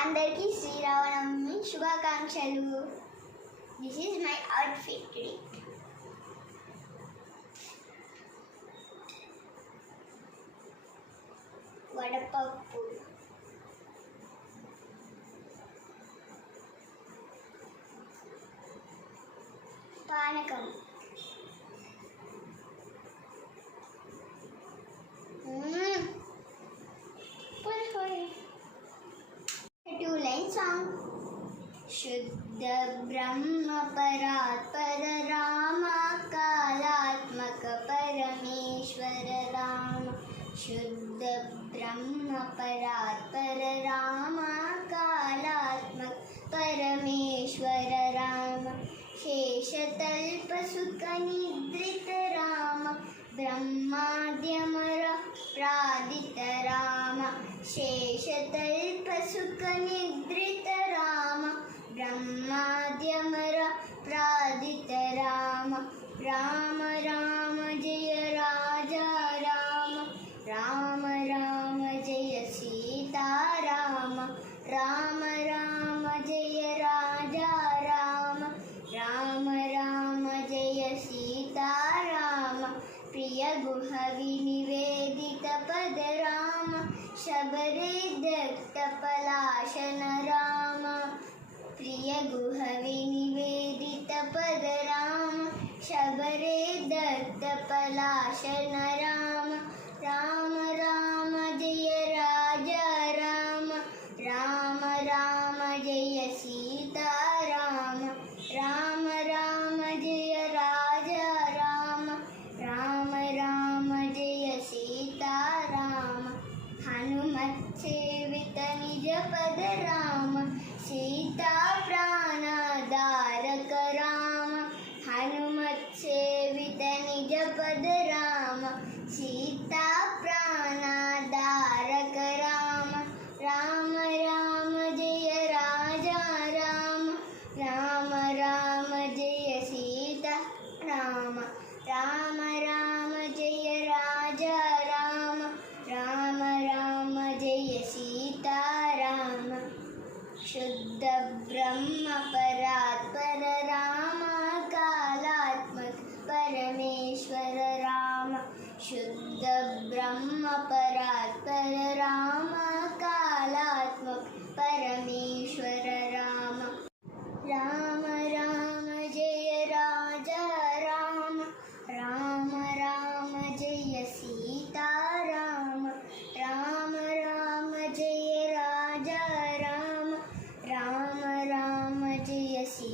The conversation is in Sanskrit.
అందరికీ శ్రీరామనవమి శుభాకాంక్షలు. This is my outfit today. వడపప్పు, పానకం, two-line song. शुद्ध ब्रह्म परात्पर राम, कालात्मक परमेश्वर राम. शुद्ध ब्रह्म परात्पर राम, कालात्मक परमेश्वर राम. शेषतल्प सुख निद्रित राम, ब्रह्माद्यमर प्रादित राम. शेषतल्प सुख निद्रित राम, ब्रह्माद्यमर प्रादित राम. राम राम जय राजा राम, राम राम जय सीता राम. राम राम जय राजा राम, राम राम जय सीता राम. प्रिय गुह विनिवेदित पद राम, शबरे दत्त पलाशन राम. प्रिय गुह विनिवेदित पद राम, शबरे दत्त पलाशन राम. राम राम जय राजा राम, राम राम जय सीता राम. राम राम जय राजा राम, राम राम जय सीता राम. हनुमत सेवित निज पद राम, सीता प्राणधारक राम. हनुमत सेवित निज पद राम, सीता प्राणधारक राम. राम राम जय राजा राम, राम राम जय सीता राम. राम राम जय राजा राम, राम राम जय सीता राम. शुद्ध ब्रह्म परात्पर राम, कालात्मक परमेश्वर राम. शुद्ध ब्रह्म परात्पर राम, कालात्मक परमेश्वर राम. राम राम जय राजा राम, राम राम जय सीता राम. राम राम जय राजा राम, राम राम जय सीता